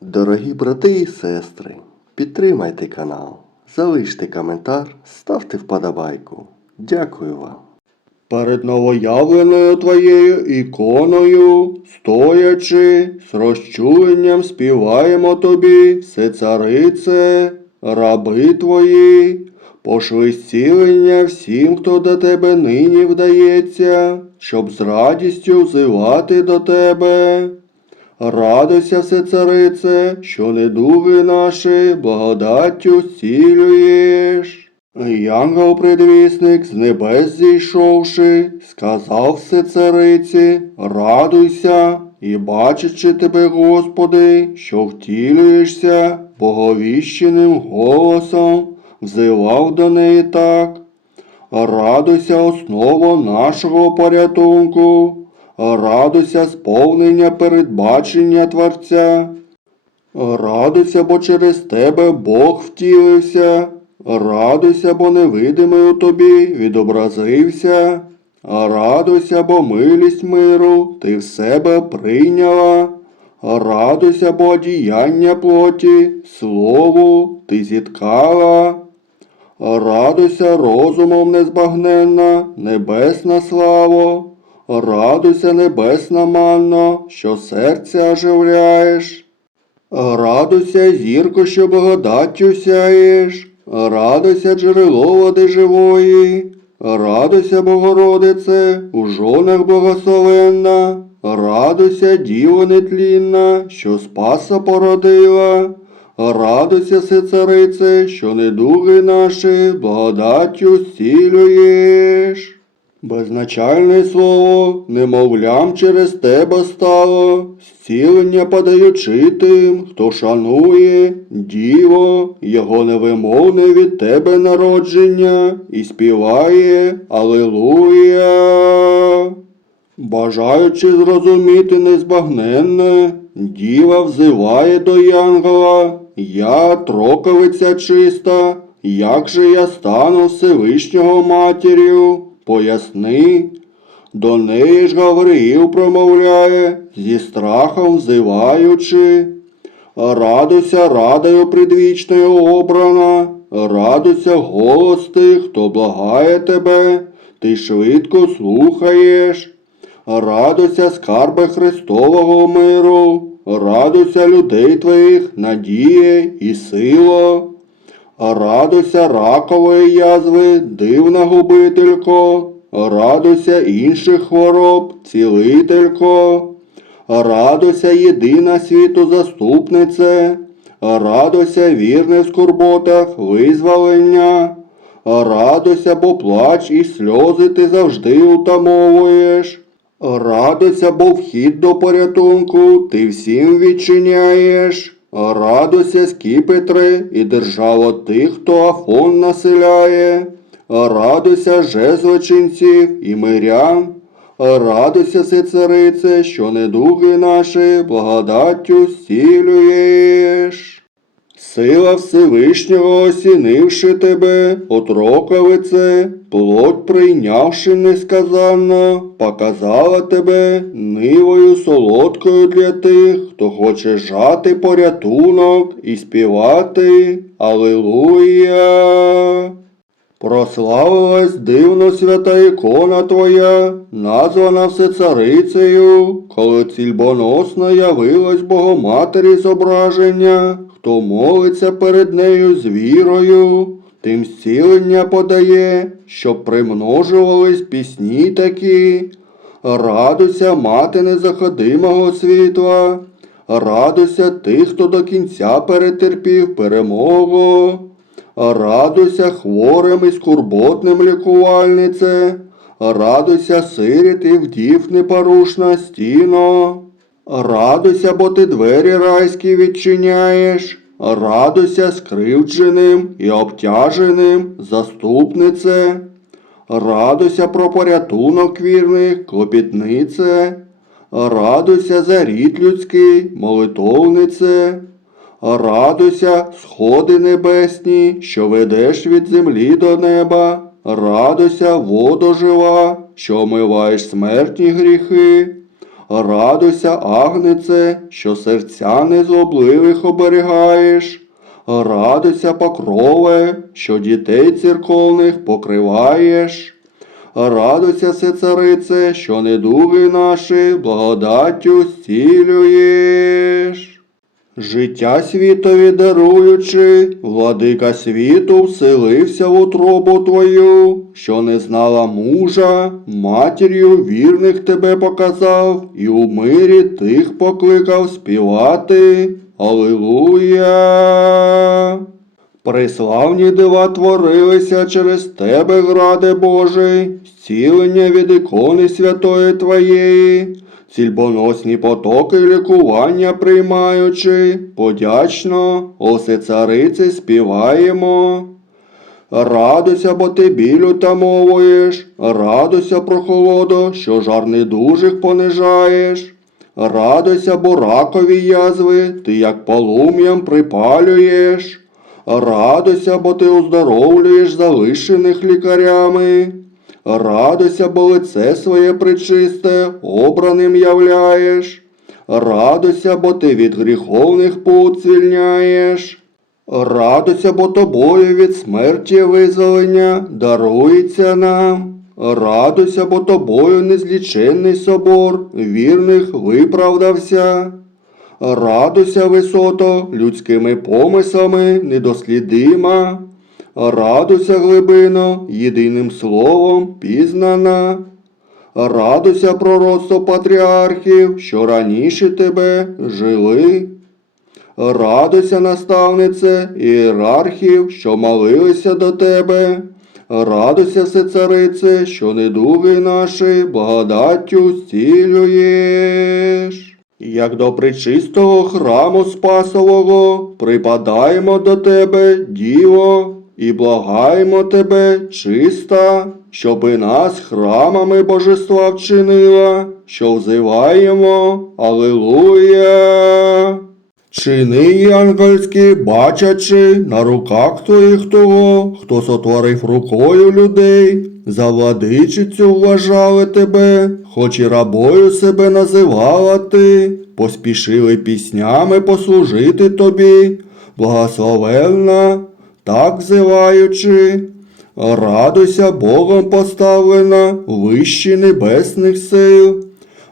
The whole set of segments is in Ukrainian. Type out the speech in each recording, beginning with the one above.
Дорогі брати і сестри, підтримайте канал, залиште коментар, ставте вподобайку. Дякую вам. Перед новоявленою твоєю іконою, стоячи, з розчуленням співаємо тобі, все царице, раби твої, пошли зцілення всім, хто до тебе нині вдається, щоб з радістю взивати до тебе. Радуйся, все царице, що недуги наші благодаттю зцілюєш. Янгол предвісник з небес зійшовши, сказав все цариці, радуйся, і бачачи тебе, Господи, що втілюєшся боговіщеним голосом, взивав до неї так. Радуйся, осново нашого порятунку, радуйся сповнення передбачення Творця. Радуйся, бо через тебе Бог втілився, радуйся, бо невидимий у тобі відобразився, радуйся, бо милість миру ти в себе прийняла, радуйся, бо діяння плоті, слову ти зіткала. Радуйся розумом незбагненна, небесна славо, радуйся небесна манно, що серце оживляєш. Радуйся, зірко, що благодаттю сяєш, радуйся, джерело води живої, радуйся, Богородице, у жонах благословенна, радуйся, діво нетлінна, що спаса породила. Радуйся, се царице, що недуги наші благодаттю зцілюєш. Безначальне слово, немовлям через тебе стало, зцілення подаючи тим, хто шанує, діво, його невимовне від тебе народження, і співає. Алилуя. Бажаючи зрозуміти незбагненне, діва взиває до Янгола, я троковиця чиста, як же я стану Всевишнього матір'ю, поясни. До неї ж Гавриїл промовляє, зі страхом взиваючи. Радуйся радою предвічною обрана, радуйся голос тих, хто благає тебе, ти швидко слухаєш. Радуйся, скарби Христового миру, радуйся людей твоїх, надія і сила. Радуйся ракової язви, дивна губителько, радуйся інших хвороб, цілителько. Радуйся, єдина світу заступнице, радуйся, вірне в скорботах, визволення. Радуйся, бо плач і сльози ти завжди утамовуєш. Радуйся, бо вхід до порятунку ти всім відчиняєш. Радуйся, скіпетри і держава тих, хто афон населяє. Радуйся, же злочинців і мирян. Радуйся, си царице, що недуги наші благодаттю зцілюєш. Сила Всевишнього осінивши тебе, отроковице, плоть прийнявши несказанно, показала тебе нивою солодкою для тих, хто хоче жати порятунок і співати Алилуя. Прославилась дивно свята ікона твоя, названа всецарицею, коли цільбоносно явилась Богоматері зображення, хто молиться перед нею з вірою, тим зцілення подає, щоб примножувались пісні такі. Радуйся, мати незаходимого світла, радуйся тих, хто до кінця перетерпів перемогу. Радуйся хворим і скорботним лікувальнице, радуйся сиріт і вдів непорушна стіно. Радуйся, бо ти двері райські відчиняєш, радуйся скривдженим і обтяженим, заступнице. Радуйся про порятунок вірних, клопітнице, радуйся за рід людський, молитовнице. Радуйся, сходи небесні, що ведеш від землі до неба. Радуйся, водо жива, що омиваєш смертні гріхи. Радуйся, агнице, що серця незлобливих оберігаєш. Радуйся, покрове, що дітей церковних покриваєш. Радуйся, все царице, що недуги наші благодаттю зцілюєш. Життя світові даруючи, владика світу вселився в утробу твою, що не знала мужа, матір'ю вірних тебе показав, і у мирі тих покликав співати. Алілуя! Преславні дива творилися через тебе, граде Божий, зцілення від ікони святої Твоєї, цільбоносні потоки лікування приймаючи, подячно, осе цариці співаємо. Радуйся, бо ти білю тамовуєш, радуйся, прохолодо, що жар недужих понижаєш. Радуйся, бо ракові язви, ти як полум'ям припалюєш. Радуйся, бо ти оздоровлюєш залишених лікарями. Радуйся, бо лице своє причисте, обраним являєш. Радуйся, бо ти від гріховних пут звільняєш. Радуйся, бо тобою від смерті визволення дарується нам. Радуйся, бо тобою незліченний собор вірних виправдався. Радуйся, висото, людськими помислами недослідима. Радуйся, глибино, єдиним словом пізнана. Радуйся, пророцтво патріархів, що раніше тебе жили. Радуйся, наставнице, ієрархів, що молилися до тебе. Радуйся, все царице, що недуги наші благодаттю зцілюєш. Як до причистого храму Спасового припадаємо до тебе, Діво, і благаємо тебе, чиста, щоби нас храмами божества вчинила, що взиваємо Алилуя. Чини ангельські, бачачи на руках твоїх того, хто сотворив рукою людей, за владичицю вважали тебе, хоч і рабою себе називала ти, поспішили піснями послужити тобі, благословенна, так взиваючи. Радуйся Богом поставлена вищі небесних сил.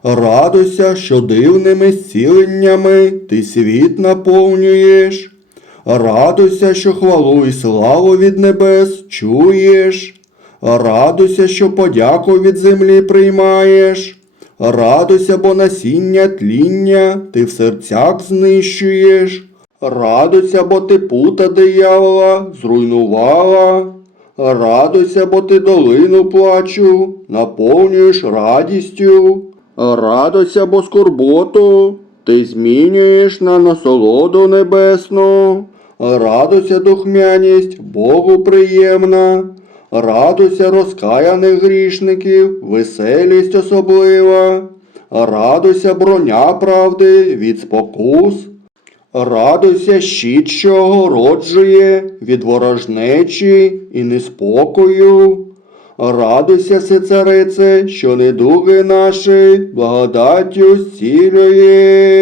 Радуйся, що дивними зціленнями ти світ наповнюєш. Радуйся, що хвалу і славу від небес чуєш. Радуйся, що подяку від землі приймаєш. Радуйся, бо насіння тління ти в серцях знищуєш. Радуйся, бо ти пута диявола зруйнувала. Радуйся, бо ти долину плачу, наповнюєш радістю. Радуйся, бо скорботу ти змінюєш на насолоду небесну. Радуйся, духмяність, Богу приємна. Радуйся, розкаяних грішників, веселість особлива. Радуйся, броня правди від спокус. Радуйся, щит, що огороджує від ворожнечі і неспокою. Радуйся, се царице, що недуги наші благодаттю зцілюєш.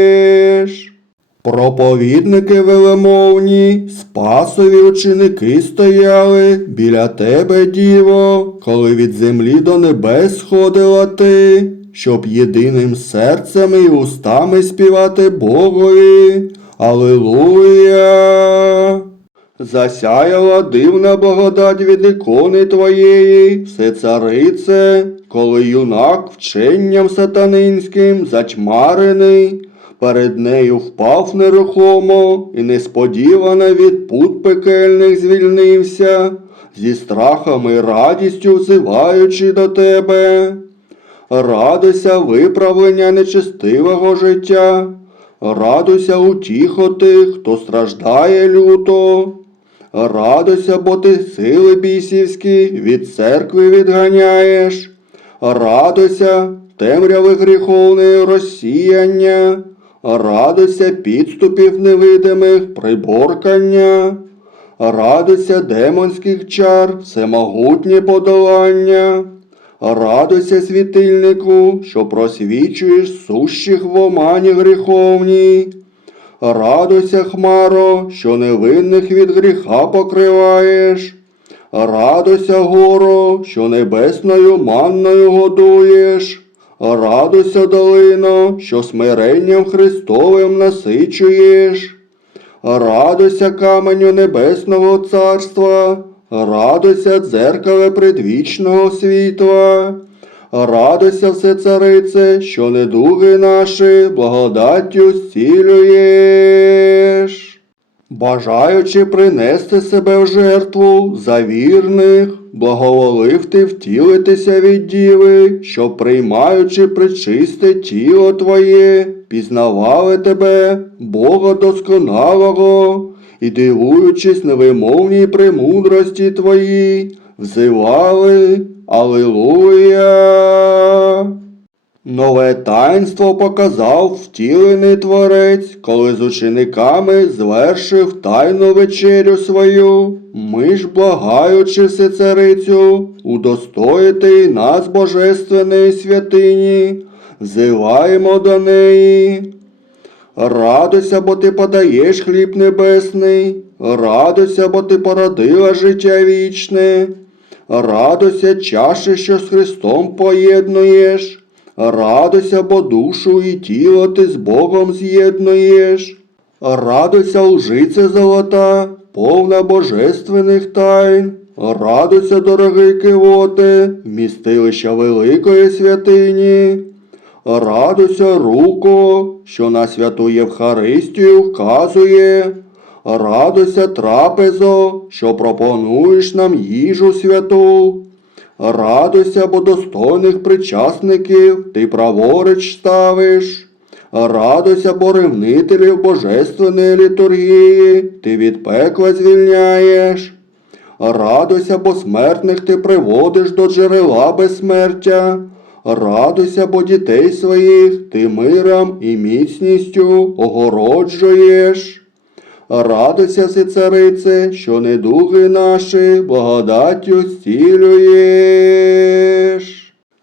Проповідники велемовні, спасові ученики стояли біля тебе, діво, коли від землі до небес сходила ти, щоб єдиним серцем і устами співати Богові. Алилуя! Засяяла дивна благодать від ікони твоєї, все царице, коли юнак вченням сатанинським зачмарений, перед нею впав нерухомо і несподівано від пут пекельних звільнився, зі страхом і радістю взиваючи до тебе. Радуйся виправлення нечестивого життя, радуйся утіхо тих, хто страждає люто. Радуйся, бо ти сили бісівські від церкви відганяєш. Радуйся, темряви гріховної розсіяння. Радуйся підступів невидимих приборкання. Радуйся демонських чар, всемогутнє подолання. Радуйся, світильнику, що просвічуєш сущих в омані гріховній. Радуйся, Хмаро, що невинних від гріха покриваєш. Радуйся, горо, що небесною манною годуєш. Радуйся, долино, що смиренням Христовим насичуєш. Радуйся, каменю небесного царства, радуйся, дзеркале предвічного світла. Радуйся, все царице, що недуги наші благодаттю зцілюєш. Бажаючи принести себе в жертву за вірних, благоволив ти втілитися від діви, щоб приймаючи причисте тіло Твоє, пізнавали тебе, Бога досконалого, і дивуючись невимовній премудрості Твоїй, взивали Алилуя. Нове таїнство показав втілений творець, коли з учениками звершив тайну вечерю свою. Ми ж, благаючи всецарицю, удостоїти нас божественної святині, взиваємо до неї. Радуйся, бо ти подаєш хліб небесний, радуйся, бо ти породила життя вічне, радуйся, чаші, що з Христом поєднуєш. Радуйся, бо душу і тіло ти з Богом з'єднуєш. Радуйся, лжиця золота, повна божественних тайн. Радуйся, дорогий кивоте, вмістилища великої святині. Радуйся, руко, що на святу Євхаристію вказує. Радуйся, трапезо, що пропонуєш нам їжу святу. Радуйся, бо достойних причасників ти праворуч ставиш. Радуйся, бо ревнителів божественної літургії ти від пекла звільняєш. Радуйся, бо смертних ти приводиш до джерела безсмертя. Радуйся, бо дітей своїх ти миром і міцністю огороджуєш. Радуйся, си царице, що недуги наші благодаттю зцілюєш.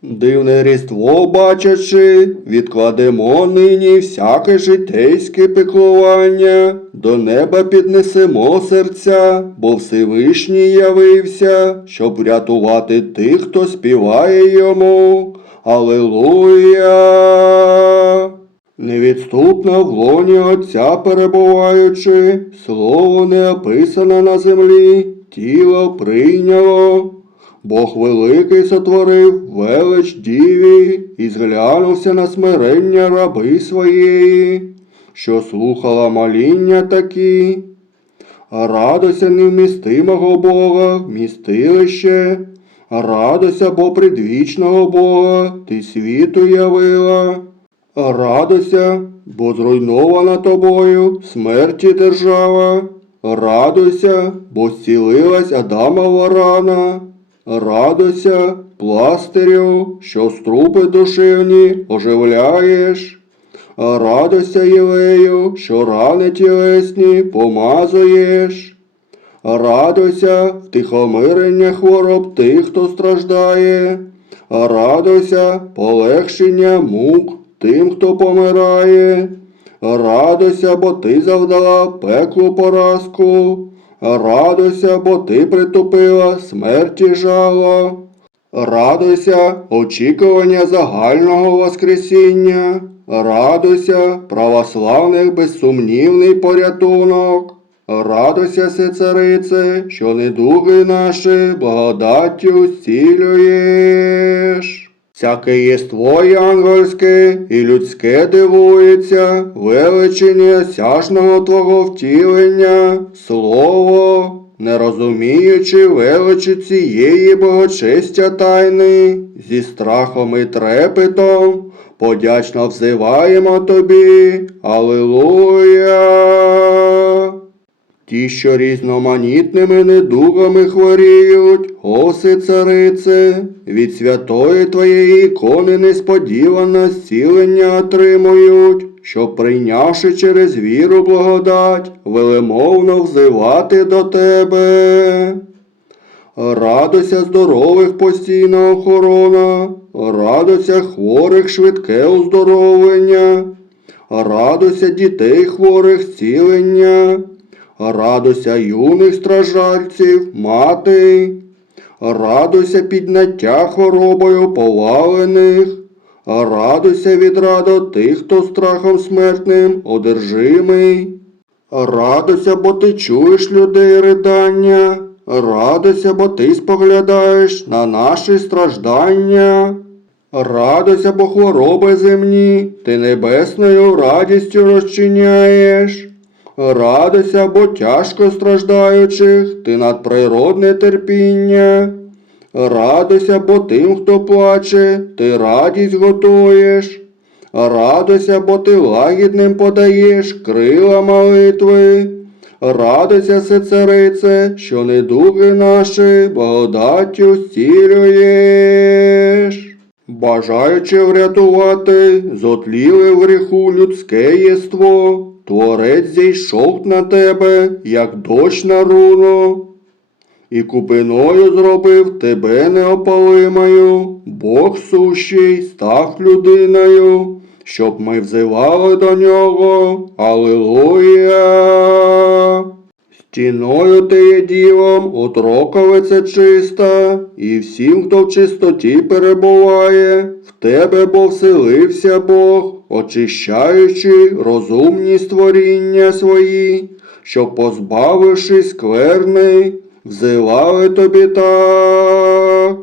Дивне різдво бачачи, відкладемо нині всяке житейське піклування, до неба піднесемо серця, бо Всевишній явився, щоб врятувати тих, хто співає йому. Алилуя! Невідступно в лоні Отця перебуваючи, слово не описане на землі, тіло прийняло. Бог великий сотворив велич діві і зглянувся на смирення раби своєї, що слухала моління такі. Радуйся невмістимого Бога, вмістилище, радуйся, бо предвічного Бога ти світу явила. Радуйся, бо зруйнована тобою смерті держава. Радуйся, бо зцілилась Адамова рана. Радуйся, пластирю, що струпи душевні оживляєш. Радуйся, Єлею, що рани тілесні помазуєш. Радуйся, втихомирення хвороб тих, хто страждає. Радуйся, полегшення мук тим, хто помирає. Радуйся, бо ти завдала пеклу поразку. Радуйся, бо ти притупила смерті жало. Радуйся, очікування загального Воскресіння. Радуйся, православних безсумнівний порятунок. Радуйся, се царице, що недуги наші благодаттю зцілюєш. Всяке єство янгольське і людське дивується, величині осяжного твого втілення, слово, не розуміючи величі цієї богочестя тайни, зі страхом і трепетом, подячно взиваємо тобі, Алилуя! Ті, що різноманітними недугами хворіють, оси царице, від святої твоєї ікони несподівано зцілення отримують, щоб прийнявши через віру благодать, велемовно взивати до тебе. Радуйся здорових постійна охорона, радуйся хворих швидке оздоровлення, радуйся дітей хворих зцілення, радуйся юних страждальців, мати, радуйся підняття хворобою повалених, радуйся від радо тих, хто страхом смертним одержимий. Радуйся, бо ти чуєш людей ридання, радуйся, бо ти споглядаєш на наші страждання. Радуйся, бо хвороби земні, ти небесною радістю розчиняєш. Радуйся, бо тяжко страждаючих, ти надприродне терпіння. Радуйся, бо тим, хто плаче, ти радість готуєш. Радуйся, бо ти лагідним подаєш крила молитви. Радуйся, сецерице, що недуги наші благодаттю зцілюєш. Бажаючи врятувати зотліле в гріху людське єство, Творець зійшов на тебе, як дощ на руно, і купиною зробив тебе неопалимою, Бог сущий став людиною, щоб ми взивали до нього. Аллилуйя! Стіною ти є ділом, отроковиця чиста, і всім, хто в чистоті перебуває, в тебе бо вселився Бог, очищаючи розумні створіння свої, щоб, позбавившись скверни, взивали тобі так.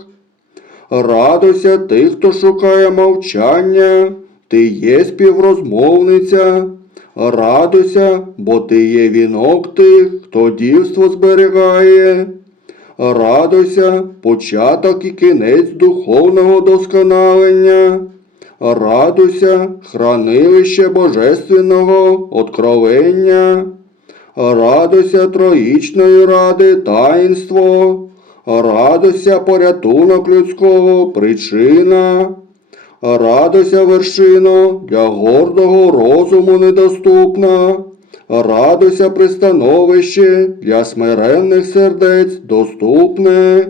Радуйся тих, хто шукає мовчання, ти є співрозмовниця. Радуйся, бо ти є вінок тих, хто дівство зберігає. Радуйся, початок і кінець духовного досконалення. Радуйся, хранилище божественного откровення. Радуйся троїчної ради таїнство. Радуйся порятунок людського причина. Радуйся вершино, для гордого розуму недоступна. Радуйся пристановище, для смиренних сердець доступне.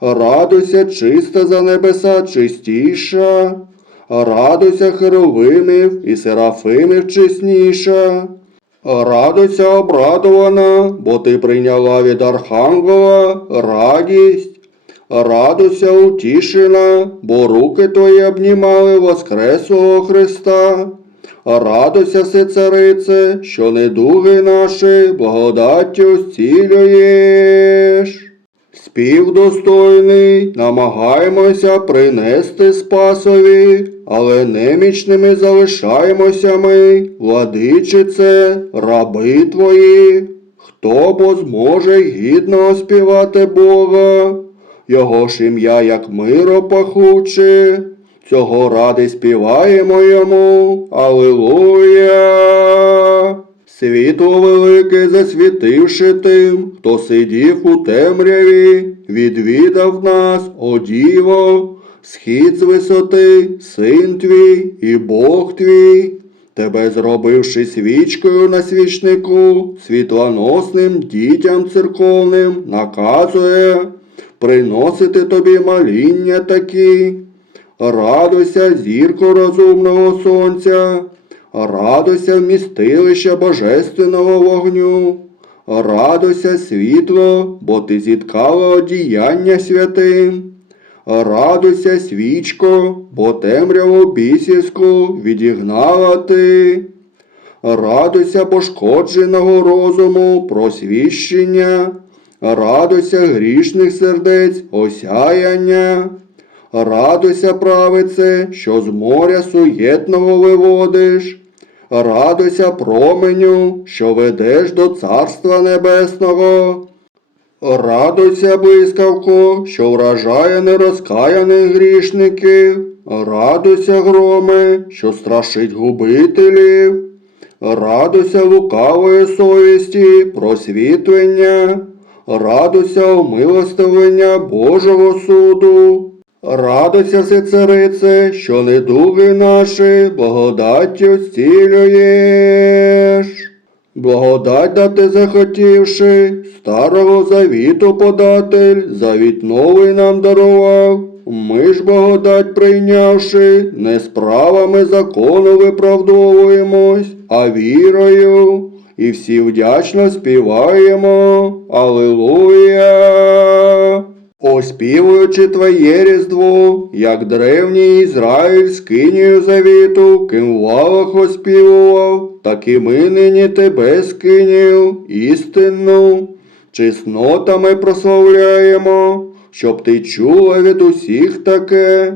Радуйся чиста за небеса чистіша. Радуйся херовимів і серафимів чесніша. Радуйся обрадована, бо ти прийняла від Архангела радість. Радуйся утішена, бо руки твої обнімали Воскреслого Христа. Радуйся, си царице, що недуги наші благодаттю зцілюєш. Спів достойний, намагаємося принести Спасові, але немічними залишаємося ми, владичице, раби твої. Хто бо зможе гідно оспівати Бога? Його ж ім'я, як миро пахуче, цього ради співаємо йому. Алилуя! Світло велике засвітивши тим, хто сидів у темряві, відвідав нас, о діво, схід з висоти, син твій і Бог твій, тебе зробивши свічкою на свічнику, світлоносним дітям церковним наказує приносити тобі маління такі. Радуйся, зірко розумного сонця, радуйся вмістилища божественного вогню, радуйся світло, бо ти зіткала одіяння святим. Радуйся, свічко, бо темряву бісівську відігнала ти. Радуйся пошкодженого розуму, просвіщення, радуйся грішних сердець, осяяння. Радуйся, правице, що з моря суєтного виводиш. Радуйся, променю, що ведеш до Царства Небесного. Радуйся, блискавко, що вражає нерозкаяних грішників. Радуйся, громе, що страшить губителів. Радуйся лукавої совісті, просвітлення. Радуйся умилостивлення Божого суду. Радуйся, си царице, що недуги наші благодаттю зцілюєш. Благодать дати захотівши, старого завіту податель, завіт новий нам дарував. Ми ж благодать прийнявши, не справами закону виправдовуємось, а вірою. І всі вдячно співаємо. Алілуя! Оспівуючи твоє різдво, як древній Ізраїль скинію завіту, ким оспівував, так і ми нині тебе скинію, істинну, чеснотами прославляємо, щоб ти чула від усіх таке.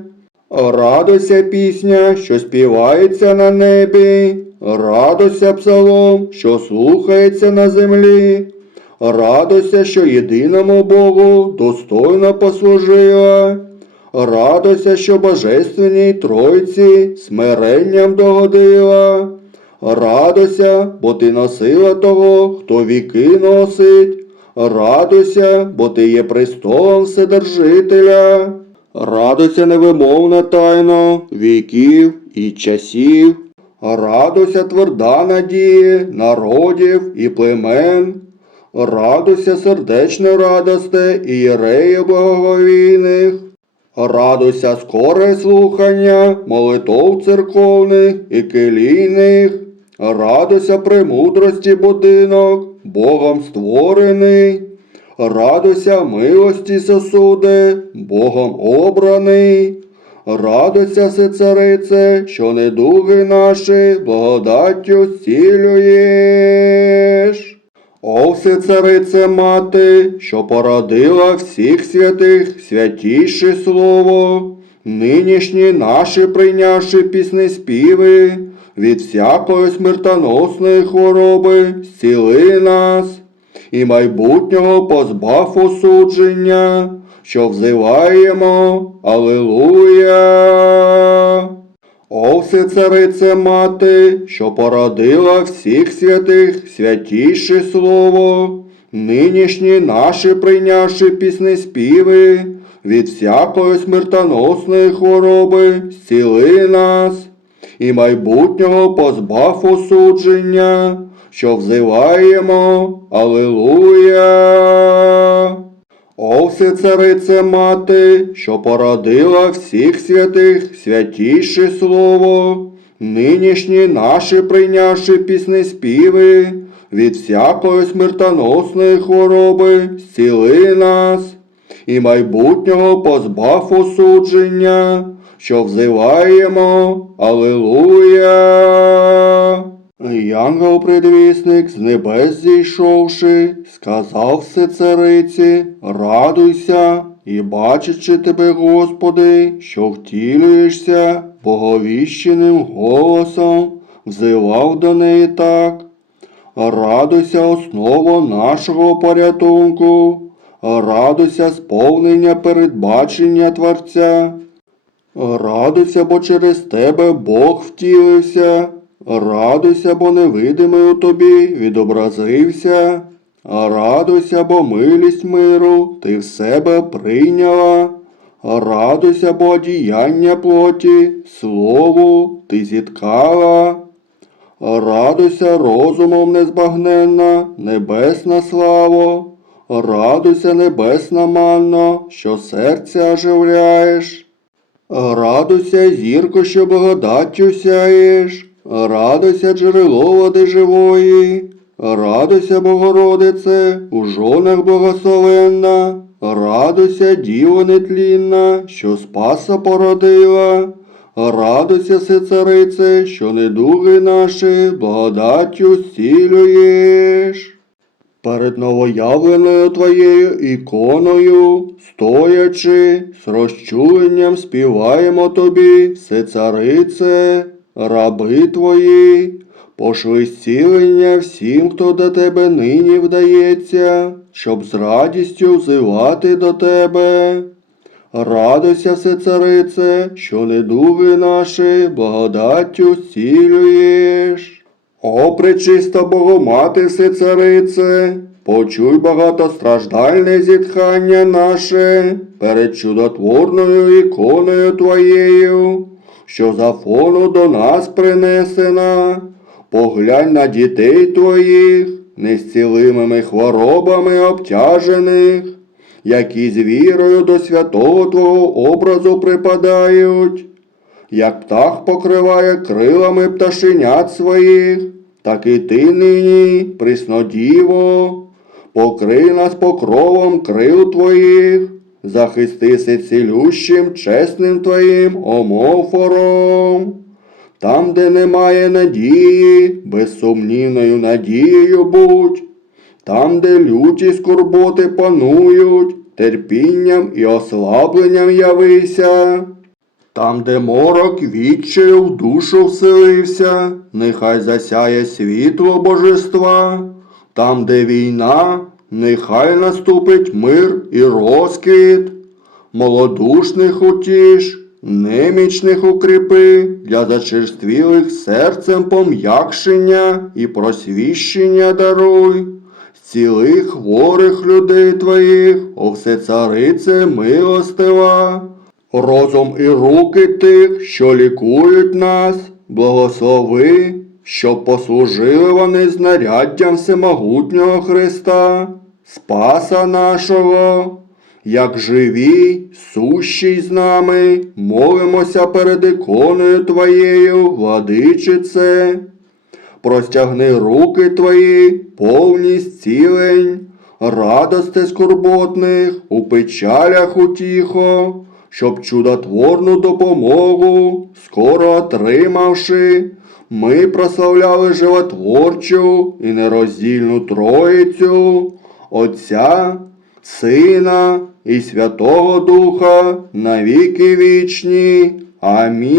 Радуйся пісня, що співається на небі, радуйся псалом, що слухається на землі. Радуйся, що єдиному Богу достойно послужила. Радуйся, що Божественній Тройці смиренням догодила. Радуйся, бо ти носила того, хто віки носить. Радуйся, бо ти є престолом Вседержителя. Радуйся невимовна тайно віків і часів. Радуйся тверда надії народів і племен. Радуйся сердечно радосте і єреїв благовійних. Радуйся скоре слухання молитов церковних і келійних. Радуйся премудрості будинок, Богом створений. Радуйся милості сосуди, Богом обраний. Радуйся, все царице, що недуги наші благодаттю зцілюєш. О, все царице мати, що породила всіх святих святіше слово, нинішні наші прийнявши пісни співи, від всякої смертоносної хвороби зціли нас і майбутнього позбав осудження, що взиваємо Алилуя. О, все царице мати, що породила всіх святих святіше слово, нинішні наші прийнявши пісни співи, від всякої смертоносної хвороби зціли нас і майбутнього позбав осудження, що взиваємо Алилуя. О, все царице мати, що породила всіх святих святіше слово, нинішні наші прийнявши пісни співи, від всякої смертоносної хвороби зціли нас і майбутнього позбав осудження, що взиваємо Алилуя. Янгел предвісник з небес зійшовши, сказав все цариці, радуйся, і бачачи тебе, Господи, що втілюєшся боговіщеним голосом, взивав до неї так. Радуйся, основа нашого порятунку, радуйся сповнення передбачення Творця. Радуйся, бо через тебе Бог втілився. Радуйся, бо невидимий у тобі відобразився. Радуйся, бо милість миру ти в себе прийняла. Радуйся, бо діяння плоті, слову ти зіткала. Радуйся розумом незбагненна, небесна славо. Радуйся, небесна манно, що серце оживляєш. Радуйся, зірко, що благодаттю сяєш. Радуйся, джерело води живої. Радуйся, Богородице, у жонах благословенна. Радуйся, діво нетлінна, що спаса породила. Радуйся, се царице, що недуги наші благодаттю зцілюєш. Перед новоявленою твоєю іконою, стоячи, з розчуленням співаємо тобі, все царице, раби твої, пошли зцілення всім, хто до тебе нині вдається, щоб з радістю взивати до тебе. Радуйся, все царице, що недуги наші благодаттю зцілюєш. О, пречиста Богомати, все царице, почуй багатостраждальне зітхання наше перед чудотворною іконою Твоєю, що за фону до нас принесена. Поглянь на дітей твоїх, незцілимими хворобами обтяжених, які з вірою до святого Твого образу припадають, як птах покриває крилами пташенят своїх, так і ти нині, приснодіво, покрий нас покровом крил твоїх, захистися цілющим, чесним твоїм омофором. Там, де немає надії, безсумнівною надією будь, там, де люті скорботи панують, терпінням і ослабленням явися. Там, де морок відчаю в душу вселився, нехай засяє світло божества. Там, де війна, нехай наступить мир і розквіт. Молодушних утіш, немічних укріпи, для зачерствілих серцем пом'якшення і просвіщення даруй. Зціли хворих людей твоїх, о все царице милостива. Розум і руки тих, що лікують нас, благослови, щоб послужили вони знаряддям всемогутнього Христа, Спаса нашого, як живі, сущий з нами, молимося перед іконою Твоєю, владичице. Простягни руки твої, повні зцілень, радости скорботних, у печалях утіхо, щоб чудотворну допомогу, скоро отримавши, ми прославляли животворчу і нероздільну Троїцю, Отця, Сина і Святого Духа навіки вічні. Амінь.